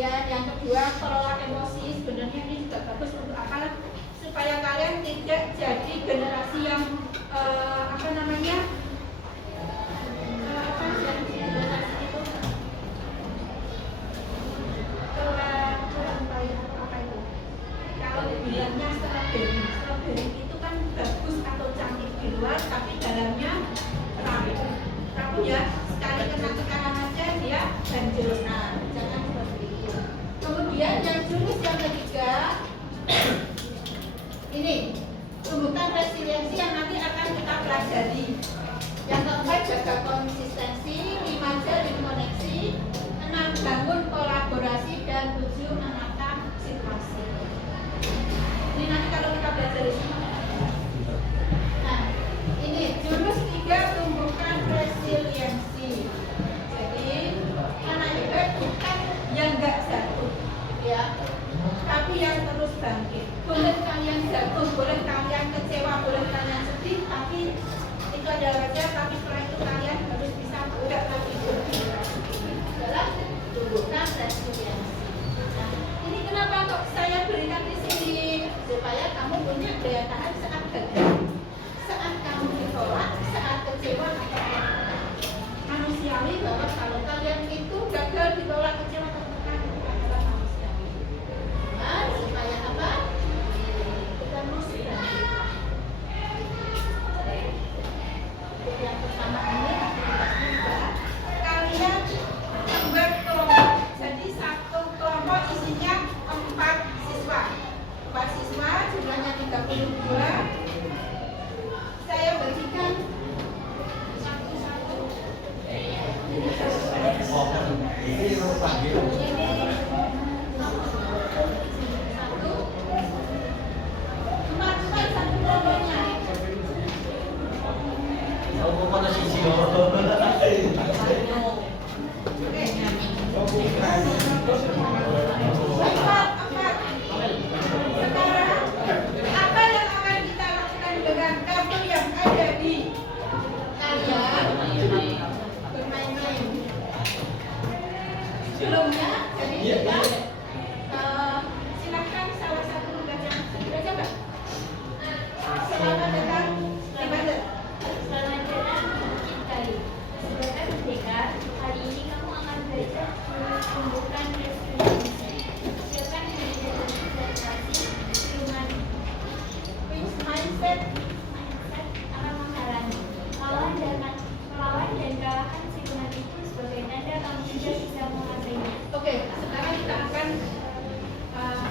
Kemudian yang kedua, kelola emosi. Sebenarnya ini juga bagus untuk apa? Supaya kalian tidak jadi generasi yang kalau dibilangnya strawberry itu kan bagus atau cantik di luar, tapi dalamnya rapuh ya, sekali kena tekanan aja dia hancur. Nah, jangan seperti itu. Kemudian yang jurus yang ketiga, ini tumbuhkan resiliensi yang nanti akan kita pelajari. Yang keempat, jaga konsistensi. 5, jalin koneksi. 6, bangun kolaborasi. Dan 7, menata situasi. Ini nanti kalau kita belajar di sini. Nah, ini jurus 3, tumbuhkan resiliensi. Jadi anak juga bukan yang nggak jatuh, ya, tapi yang terus bangkit. Boleh kalian jatuh, boleh kalian kecewa, boleh kalian sedih, tapi itu adalah wajar. Tapi setelah itu kalian harus bisa bangkit lagi. Adalah tumbuhkan resiliensi. Nah, ini kenapa kok saya berikan di sini, supaya kamu punya daya tahan saat gagal, saat kamu ditolak, saat kecewa atau manusiawi bahwa kalau kalian itu gagal, ditolak, kecewa, tertekan, itu adalah manusiawi. Nah, supaya apa? Kita mesti yang pertama ini aktivitasnya adalah kalian membuat kelompok. Jadi satu kelompok isinya 4 siswa. 4 siswa jumlahnya 32. Saya bagikan satu-satu. Ini satu kelompoknya. Sekarang apa yang akan kita lakukan dengan kartu yang ada di kalian? Bermain-main. Sebelumnya, jadi kita silakan salah satu membaca. Baca Mbak. Selamat datang di Banten. Selamat datang di Kali. Sebagai merdeka, hari ini kamu akan belajar tumbuhkan resiliensi. Siapkan diri dan konsentrasi. Fixed mindset. Akan menghalangi melawan dan kalahkan siluman itu sebagai tanda kamu tidak bisa mengatainya. Oke, sekarang kita akan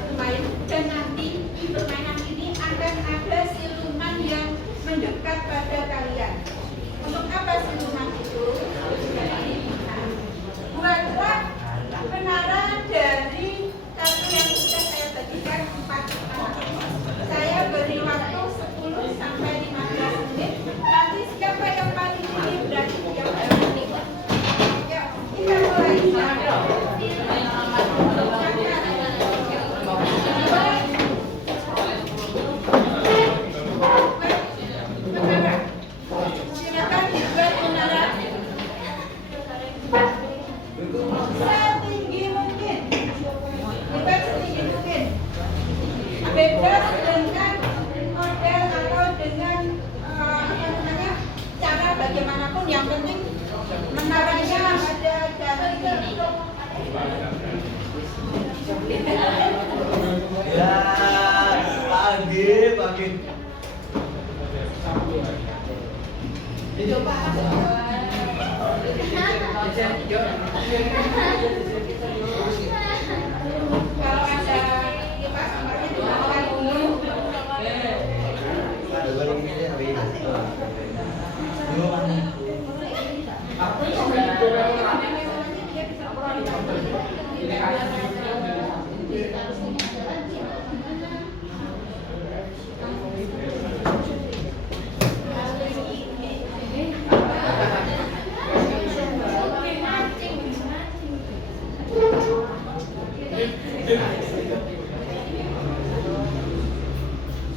bermain, dan nanti di permainan ini akan ada siluman yang mendekat pada kalian. Untuk apa siluman itu? Buatlah kebenaran dari kartu yang sudah saya bagikan 4 anak. Saya beri waktu 10 sampai 15 menit. Nanti siapa yang paling tinggi berarti yang paling tinggi. Ya, kita mulai. Silakan dibuat kebenaran setinggi mungkin, dibuat setinggi mungkin, bebas dengan model atau dengan cara bagaimanapun, yang penting menaranya ada dari ya pagi coba kalau ada kipas nomornya dibawakan dulu.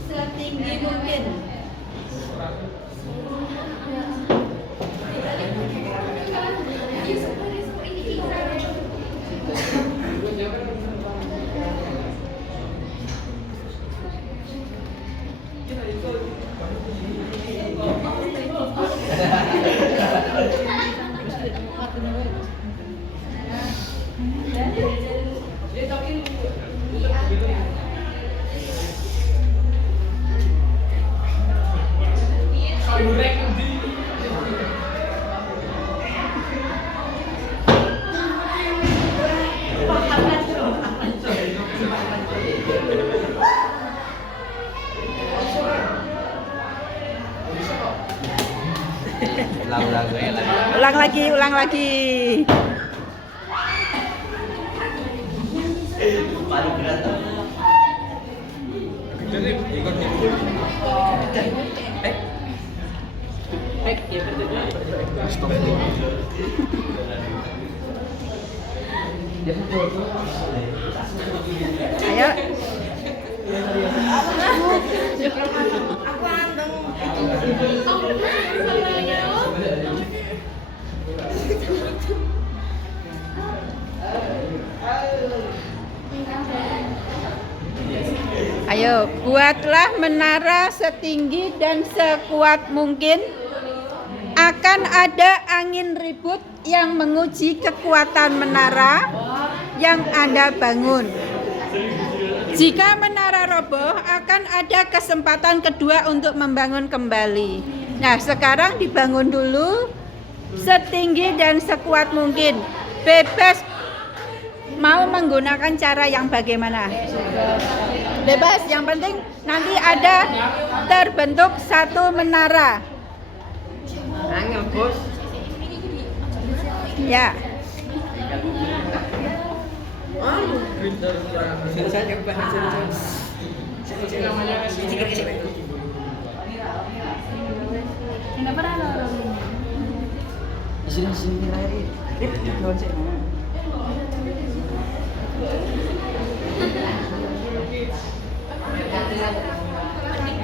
Setinggi mungkin. Ulang lagi. Ayo. Ayo, buatlah menara setinggi dan sekuat mungkin. Akan ada angin ribut yang menguji kekuatan menara yang Anda bangun. Jika menara roboh, akan ada kesempatan kedua untuk membangun kembali. Nah, sekarang dibangun dulu setinggi dan sekuat mungkin. Bebas mau menggunakan cara yang bagaimana. Bebas, yang penting nanti ada terbentuk satu menara. Angel bos. Ya.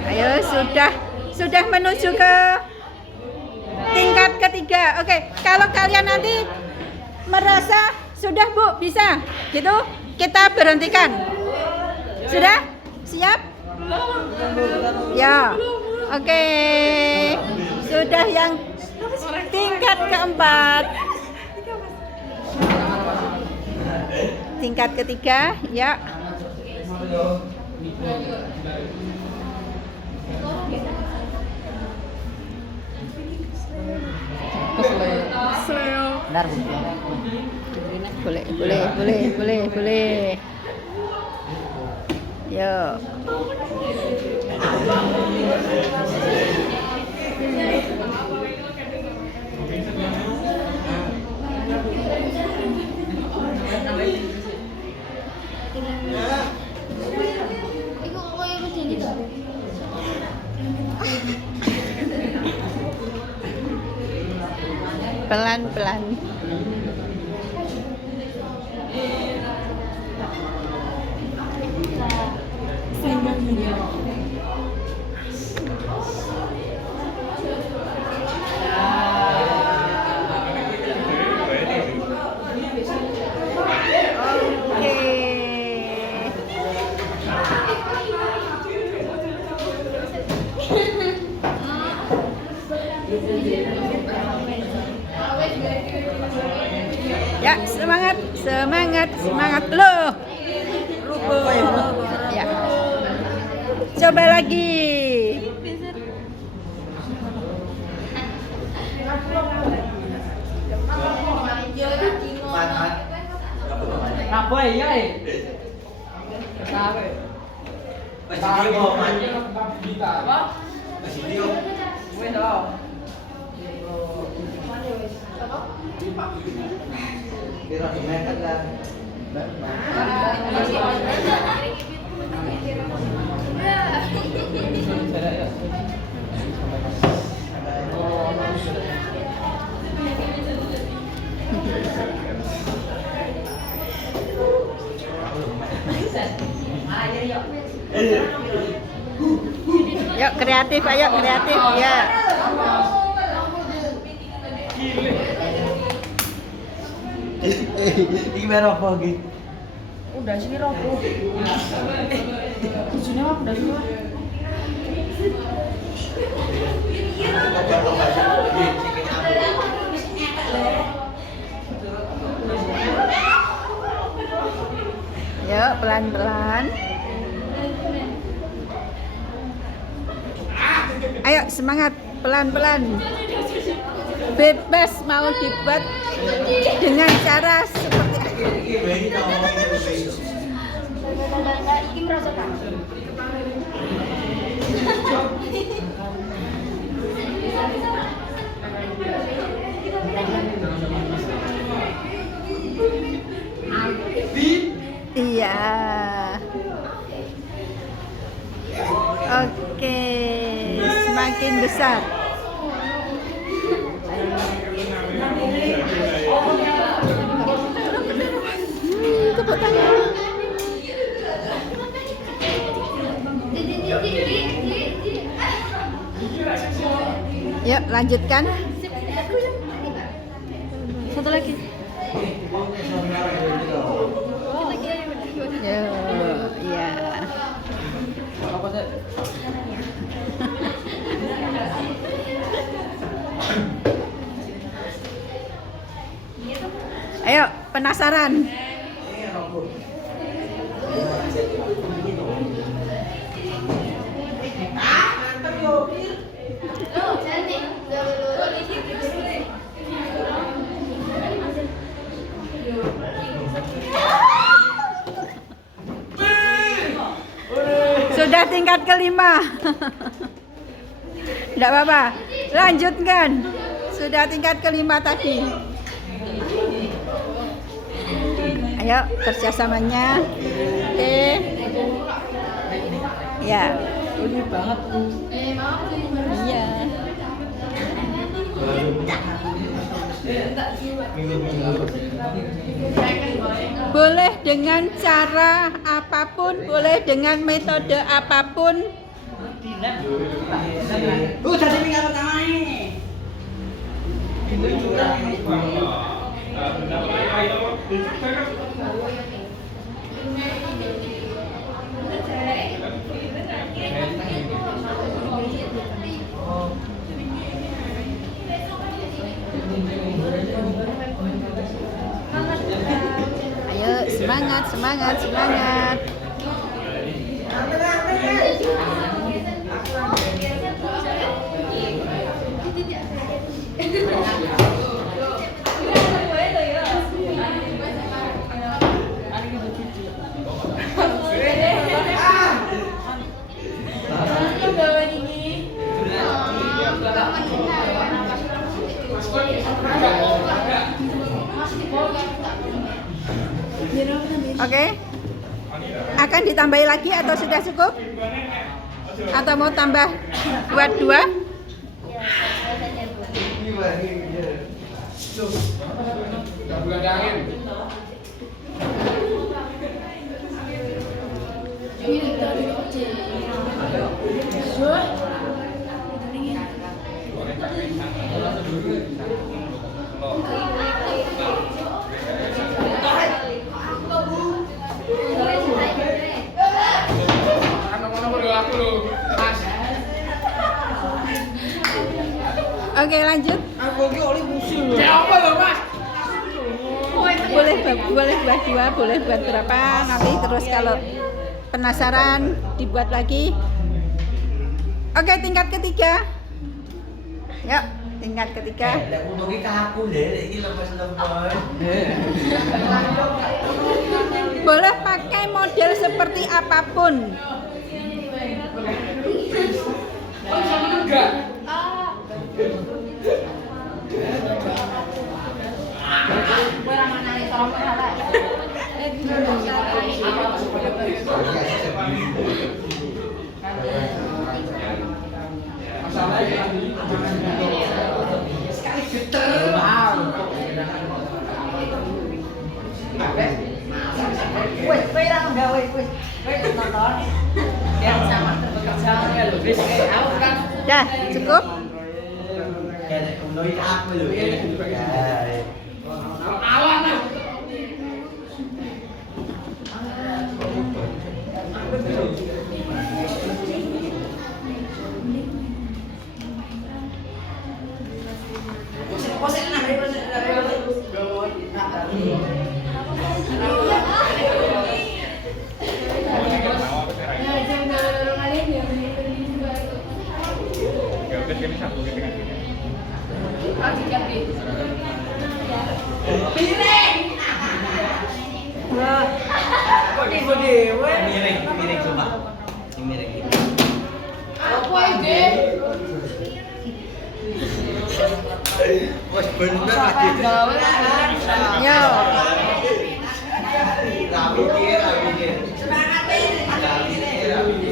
Ayo, sudah menuju ke tingkat ketiga. Oke, kalau kalian nanti merasa sudah Bu, bisa gitu, kita berhentikan. Sudah? Siap? Ya. Oke. Sudah yang tingkat keempat. Tingkat ketiga, ya. Benar Bu. Boleh. Yo. Pelan-pelan. Ya, semangat loh. Ya. Coba lagi. Apa ya? Yuk kreatif, ayo kreatif ya. Ini merah apa lagi? Udah sini rokok. Sini apa udah sini? Yuk, pelan-pelan. Ayo, semangat, pelan-pelan. Bebas mau dibuat dengan cara seperti Iki merasa kan? iya. Oke, semakin besar. Tepuk tangan. Yuk, lanjutkan. Satu lagi. Yuk, ya. Apa sih? Ayo, penasaran? Sudah tingkat kelima. Tidak apa-apa, lanjutkan. Sudah tingkat kelima tadi. Ayo, kerjasamanya. Oke. Ya. Ini banget tuh. Iya. Boleh dengan cara apapun, boleh dengan metode apapun. Tadi tinggal pertama nih. Ayo, semangat, semangat, semangat. Oke. Akan ditambahi lagi atau sudah cukup? Atau mau tambah buat 2? Oke, lanjut. Boleh buat 2, boleh buat berapa, nanti terus kalau penasaran dibuat lagi. Oke, tingkat ketiga. Yuk, tingkat ketiga. Boleh pakai model seperti apapun. Dah, cukup. Miring coba. Miring. Apa ide? Wes bener lagi. Yo. Rapi.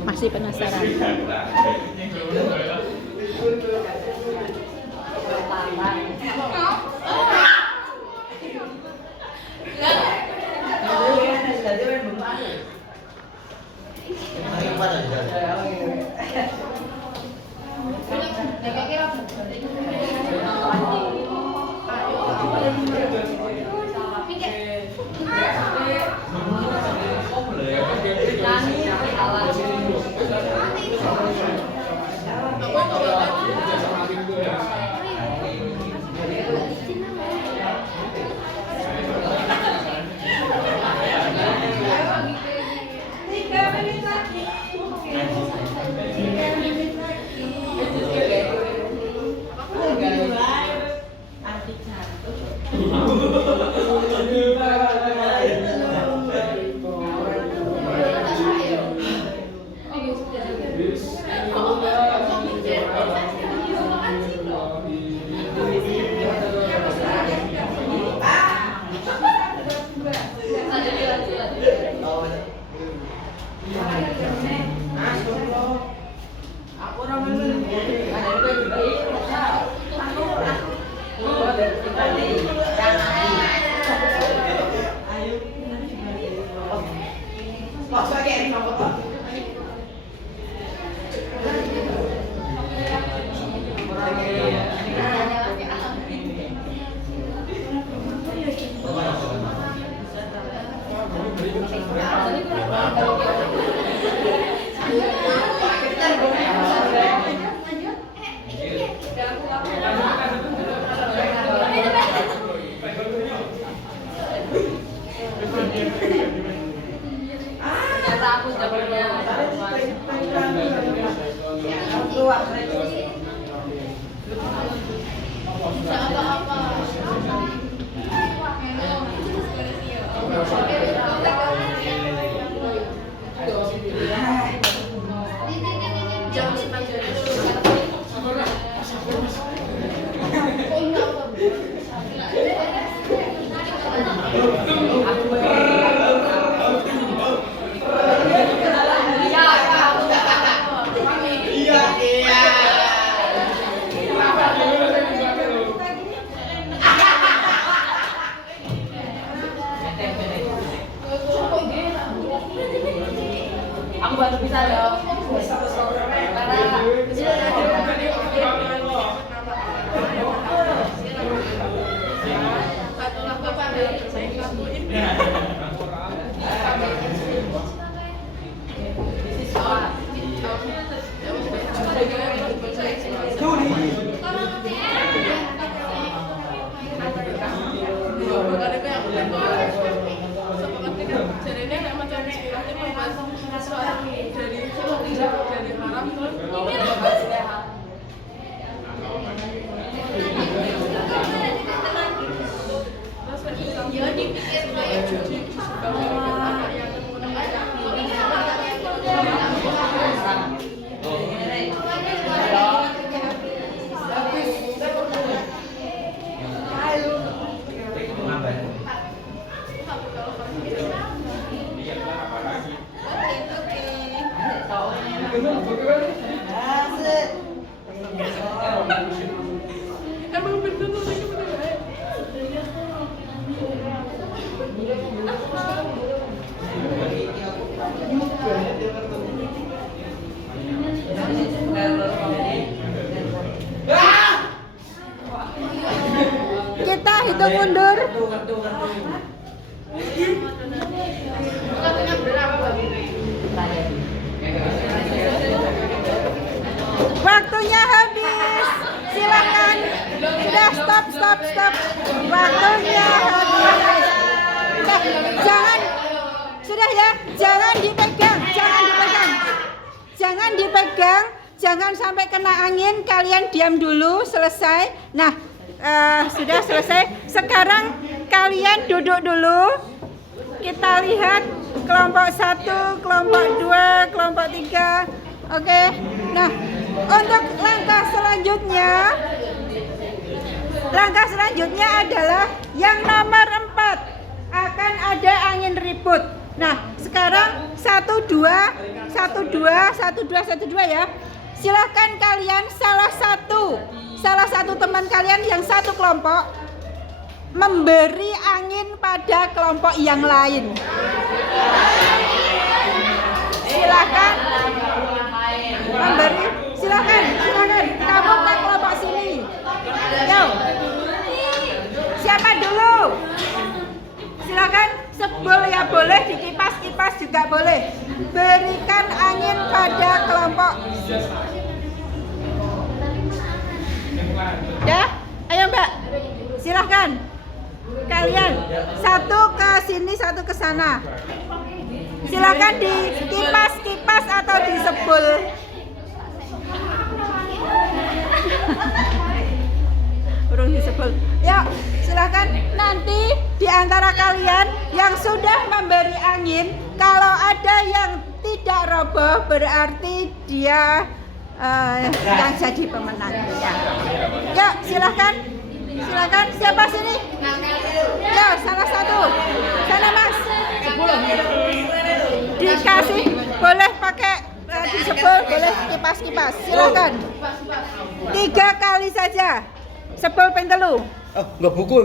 Masih penasaran. Aku bantu bisa dong. Kita hitung mundur. stop. Waktunya habis. Jangan, sudah ya, jangan dipegang. Jangan dipegang, jangan sampai kena angin. Kalian diam dulu, selesai. Nah, sudah selesai. Sekarang kalian duduk dulu. Kita lihat kelompok 1, kelompok 2, kelompok 3. Oke. Nah, untuk langkah selanjutnya adalah yang nomor 4. Akan ada angin ribut. Nah, sekarang 1, 2 ya. Silahkan kalian salah satu teman kalian yang satu kelompok memberi angin pada kelompok yang lain. Silahkan memberi. Silahkan. Kamu ke kelompok sini. Yo. Siapa dulu? Silakan, sebel ya boleh, dikipas-kipas juga boleh. Berikan angin pada kelompok. Ya, ayo Mbak. Silahkan. Kalian satu ke sini, satu ke sana. Silakan dikipas-kipas atau disebul. Urung disebul. Yuk, silakan. Nanti di antara kalian yang sudah memberi angin, kalau ada yang tidak roboh berarti dia yang jadi pemenangnya. Yuk, silakan. Siapa sini? Yuk, salah satu. Sana Mas. Dikasih, boleh pakai disebul, boleh kipas-kipas. Silakan. 3 kali saja. Sebel pentelu. Enggak buku.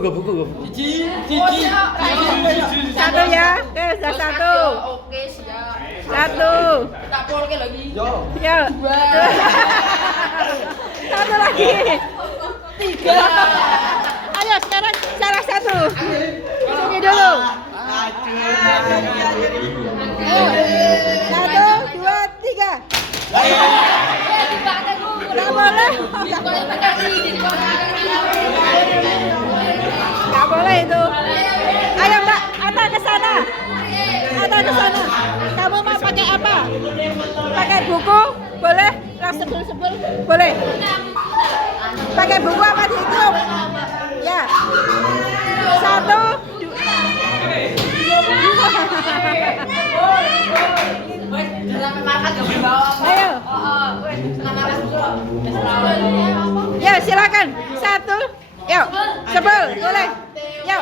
Satu ya. Oke, sudah satu. Oke, siap. Satu. Tak polke lagi. Ya. Satu lagi. 3. Ayo sekarang salah satu. Sini dulu. Ayo. 1, 2, 3. Nggak boleh. Nggak boleh itu. Ayo Mbak, Ata ke sana. Kamu mau pakai apa? Pakai buku? Boleh? Langsung sebel? Boleh. Pakai buku apa dihitung? Ya. 1, 2. Ayo. Ya, silakan. 1. Yuk, sebel, boleh. Yuk.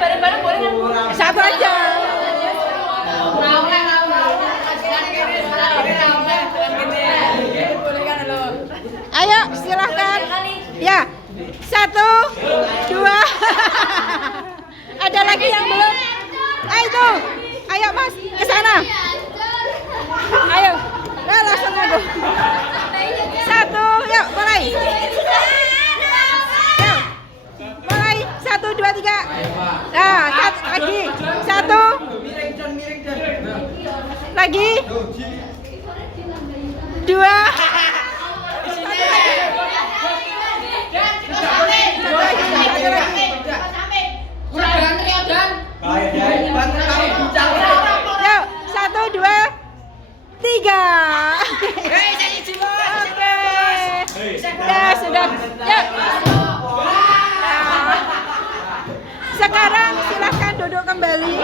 Bareng-bareng boleh kan? Satu aja. Ayo, silakan. Ya. 1, 2. Ada lagi yang belum? Ayo, ayo Mas, ke sana. Ayo, langsung aja. 1, yuk mulai. Yuk, mulai. 1, 2, 3. Nah, lagi. 1. Lagi. 2. Yuk, 1, 2, 3. Oke. Ya sudah. Yuk. Sekarang silahkan duduk kembali.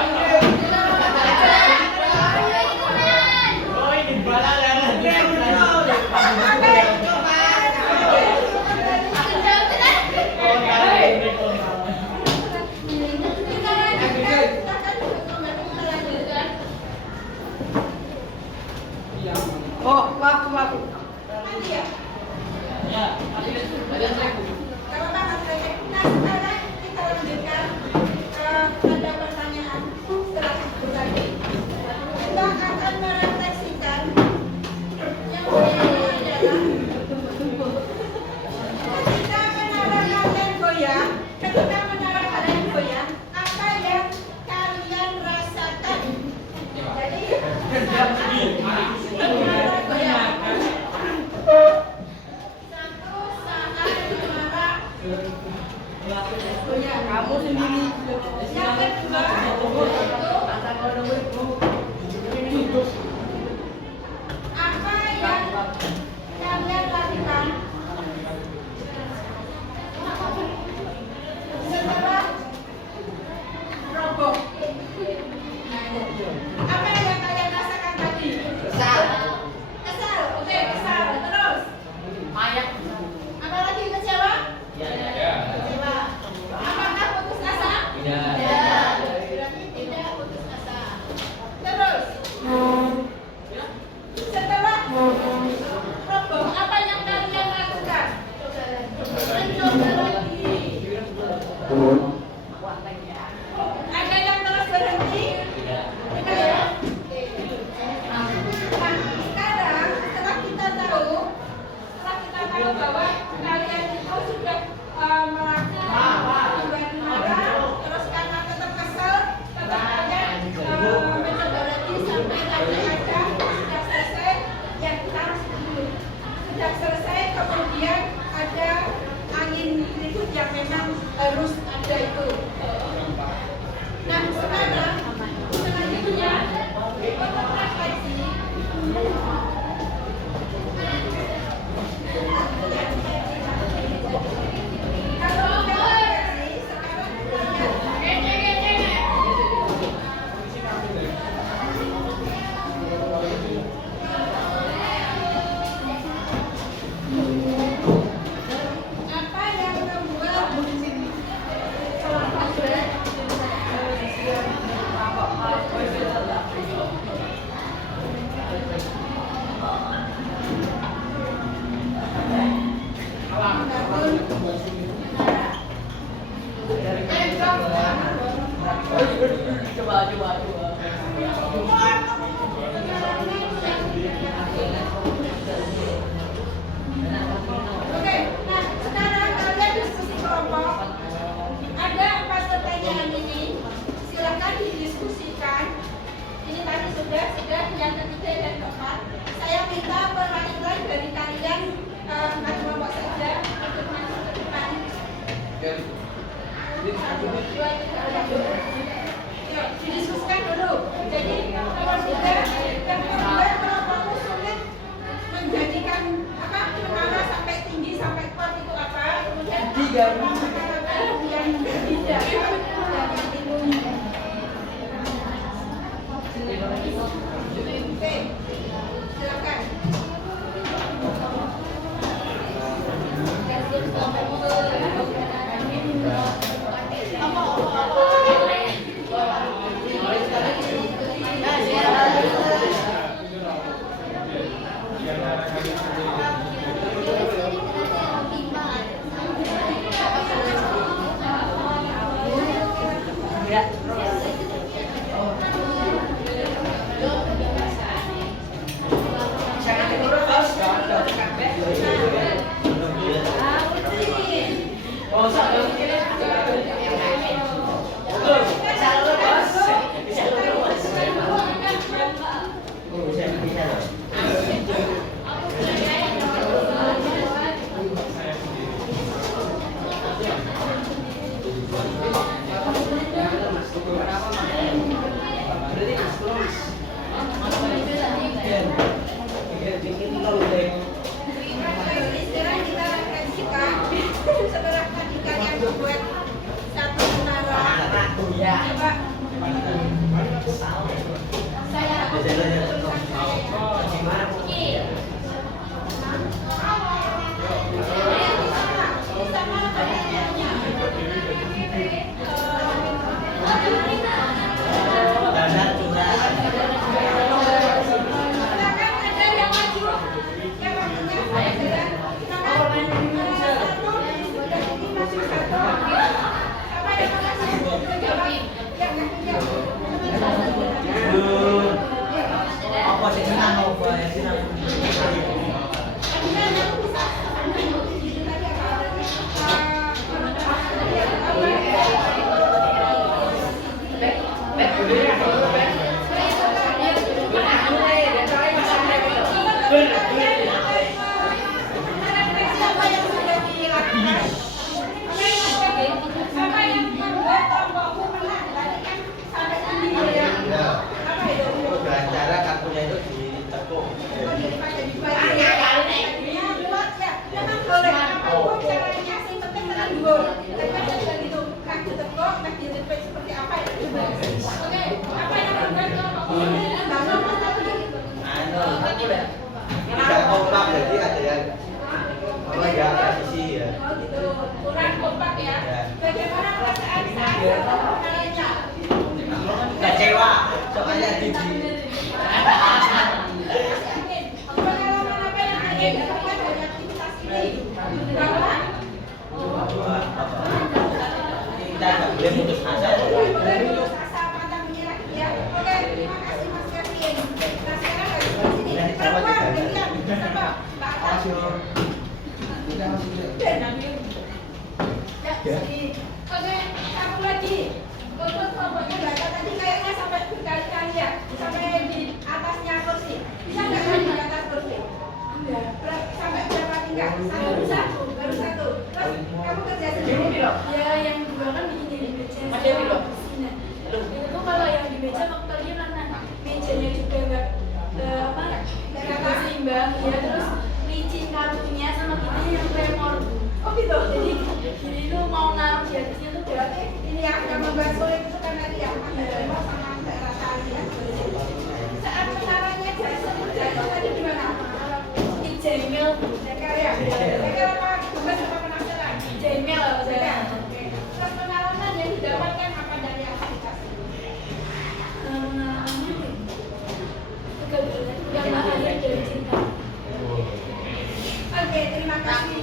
Oh, waktu. Ada pertanyaan setelah itu tadi. Kita akan merefleksikan yang ini adalah ketika menara kalian goyang, apa yang kalian rasakan? Jadi menara goyang. Satu saat menara sudah selesai, kemudian ada angin ribut yang memang harus ada itu. Nah sekarang selanjutnya untuk refleksi. Kalau refleksi sekarang apa yang membuat Oke, nah sekarang kalian diskusi kelompok. Ada 4 pertanyaan ini, silakan didiskusikan. Ini tadi sudah yang ketiga dan keempat. Saya minta perwakilan dari kalian satu kelompok saja untuk masuk ke depan. Yuk, didiskusikan dulu. Jadi nomor 3 dan kedua kelompokmu sulit menjadikan apa menara sampai tinggi sampai kuat itu apa? Kemudian yang tidak Oke, silakan. Sekarang kita refleksikan seberapa kalian membuat satu menara. Coba saya Apa sih senang apa ya senang? Cara kartunya itu ditekuk. Tidak kompak jadi ada yang apa ya posisi ya. Kurang kompak ya. Bagaimana perasaan saat kalian? Kecewa soalnya gigi. Pengalaman apa yang kalian dapatkan dari aktivitas ini? Bahwa Kita nggak boleh putus asa. boleh putus asa pantang menyerah ya. Oke, terima kasih Mas Kevin. Nah sekarang lagi di sini. Perempuan, demikian. Coba, Mbak Atas. Ya, oke, satu lagi. Untuk kelompoknya Mbak Atas tadi kayaknya sampai berkali-kali ya, sampai di atasnya kursi. Bisa nggak kan di atas kursi? Sampai berapa tingkat? Satu. Baru satu. Terus kamu kerja sendiri? Ya, yang dua kan bikin jadi meja. Ada yang belum? Nah, itu tuh kalau yang di meja faktornya karena mejanya juga nggak seimbang ya, terus licin kartunya sama kita yang tremor. Oh gitu. Jadi gini tuh mau naruh di atasnya tuh Berarti ini yang membuat sulit itu karena dia sama rata ya. Saat menaranya jatuh tadi gimana? jengkel, Jengkel ya? Jengkel apa? Gemes apa penasaran? jengkel saya. Terus pengalaman yang didapatkan apa dari aplikasi? Kegagalan yang lahir dari cinta. Oke, terima kasih.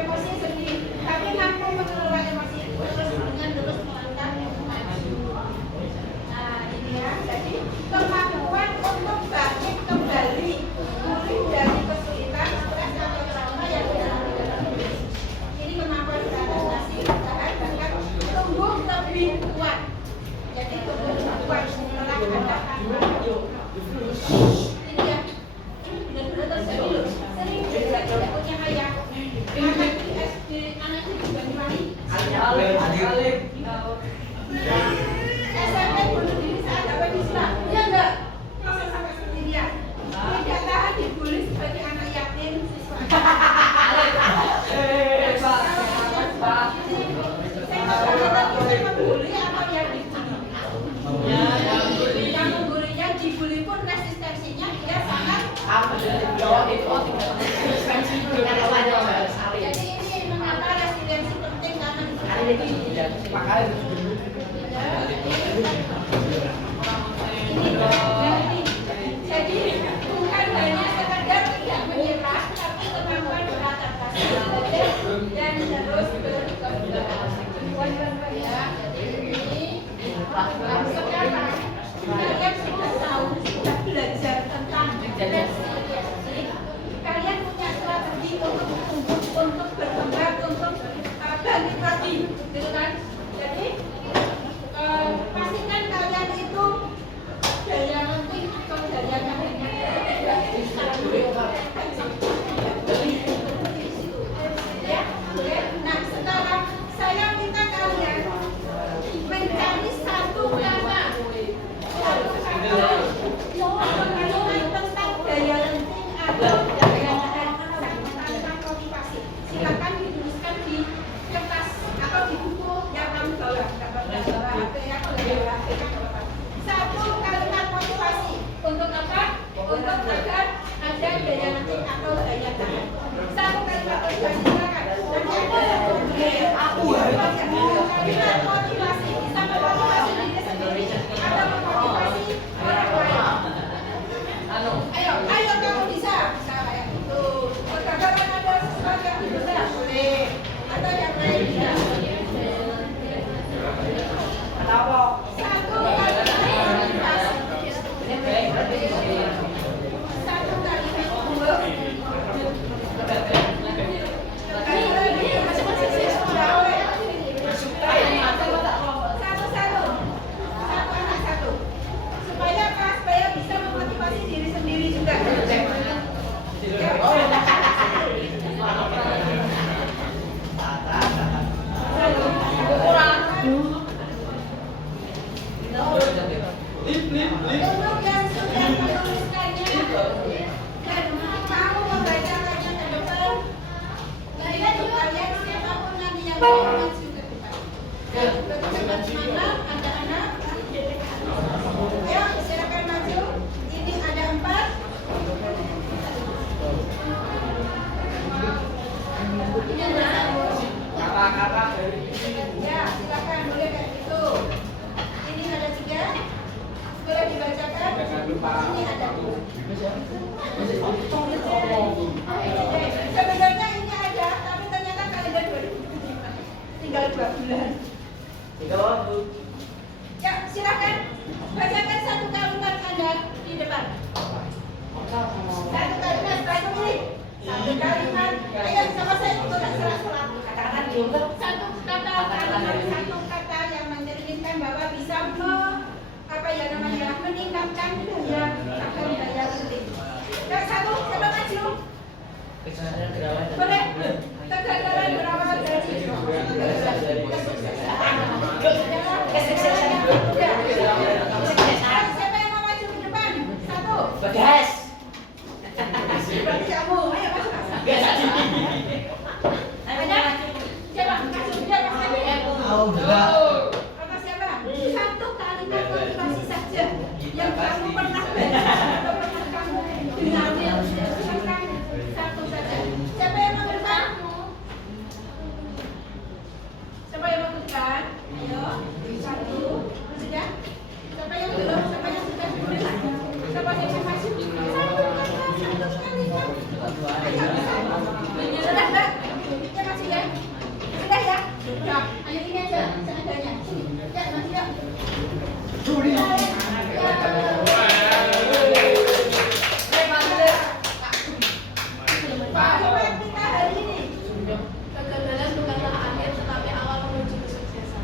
Emosi sedih, tapi mampu mengelola emosi itu terus dengan terus melangkah maju. Nah ini ya, jadi kemampuan untuk bangkit kembali pulih dari kesulitan, stres atau trauma yang dialami dalam hidup. Ini kemampuan beradaptasi, tahan bahkan tumbuh lebih kuat. Jadi tumbuh lebih kuat setelah ada ini ya, ini benar-benar terjadi loh. Sering juga tidak punya ayah. Anak di SD, anak di Banyuwangi. SMP bunuh diri saat dapat diserang. Iya enggak? Bisa sampai seperti dia. Tidak tahan dibully sebagai anak yatim siswa. Saya membuli apa yang dibully? Yang membuli, yang dibully pun resistensinya dia sangat. Jadi ini mengapa resistensi penting karena jadi bukan hanya sekedar tidak menyerah, tapi kemampuan beradaptasi dan terus berkembang. Ya, jadi ini sekarang kalian sudah tahu, sudah belajar tentang resiliensi. Kalian punya strategi untuk berkembang, untuk bangkit lagi, gitu kan? Jadi pastikan kalian itu daya lenting atau daya tahannya tidak bisa ya. Oke. Nah sekarang saya minta kalian mencari satu kata tentang daya lenting atau daya tahan tentang motivasi. Silakan dituliskan di kertas atau di buku yang kamu bawa. Satu kalimat motivasi untuk apa? Untuk agar ada daya lenting atau daya tahan. Satu kalimat motivasi silakan. Kalimat motivasi bisa memotivasi diri sendiri atau memotivasi orang lain. Ayo kamu bisa kayak gitu. Katakan ada sesuatu yang bisa boleh atau yang lain bisa. Satu kalimat motivasi. Satu satu. Supaya bisa memotivasi diri sendiri juga. Untuk yang sudah menuliskannya dan mau membacakannya ke depan, kalian siapapun nanti yang mau maju ke depan. Teman-teman semangat, ada anak. Ayo silakan maju. Ini ada 4. Ya, silakan boleh kayak gitu. Ini ada 3. Boleh dibacakan. Ini ada 2. Sebenarnya ini 2 bulan. Tiga waktu. Ya, silakan bacakan satu kalimat Anda di depan. Satu kalimat, setelah itu pilih. Satu kalimat, ayo sama saya itu tidak salah. Katakan dulu. Satu kata, kalimat satu kata yang mencerminkan bahwa bisa meningkatkan daya akan daya penting. Ya, satu, coba maju. Boleh. Kegagalan berawal dari kesuksesan. Siapa yang mau maju ke depan? Satu. Bagas. Berarti kamu, ayo masuk. Coba maju dia Mas Adi. Kata siapa? Satu kalimat motivasi saja yang kamu pernah baca atau pernah kamu dengar. Silakan satu saja. Siapa yang mau depan? Siapa yang mau depan? Ayo, satu. Sudah? Siapa yang belum? Siapa yang sudah? Siapa yang mau maju? Satu kata, satu kalimat. Ayo, sudah, Mbak? Ya, masih ya? Sudah ya? Sudah. Ayo ini aja, seadanya. Sini. Ya, maju ya. Pak, hebat kita hari ini. Kegagalan bukanlah akhir tetapi awal menuju kesuksesan.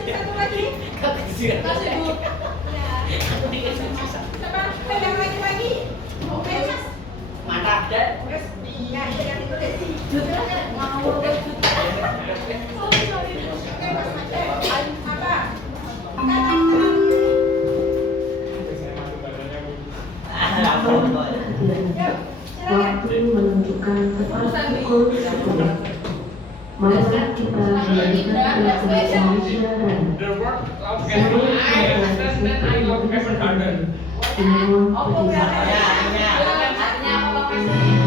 Satu lagi. Kasih Bu. Coba pegang lagi. Oke, Mas. Mantap deh. Terus, iya, yang itu deh. Mau. Oke, Mas. Apa? Waktu menunjukkan tepat pukul 10. Mari kita berikan pembelajaran. Sebelum Mohon Artinya apa, Pak?